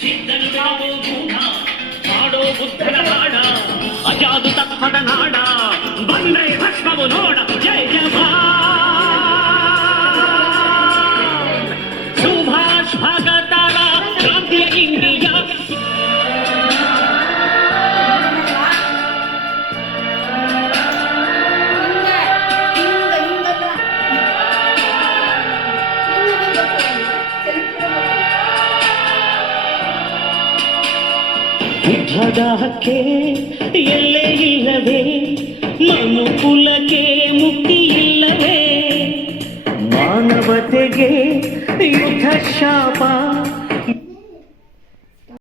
ಸಿದ್ಧನು ನಾವು ಗೂಢ ಮಾಡೋ ಬುದ್ಧನ ನಾಡ ಅಜಾದು ತತ್ವದ ನಾಡ ಯುದ್ಧದ ಹಕ್ಕೆ ಎಲ್ಲೇ ಇಲ್ಲವೇ? ಮನುಕುಲಕ್ಕೆ ಮುಕ್ತಿ ಇಲ್ಲವೇ? ಮಾನವತೆಗೆ ಯುದ್ಧ ಶಾಪ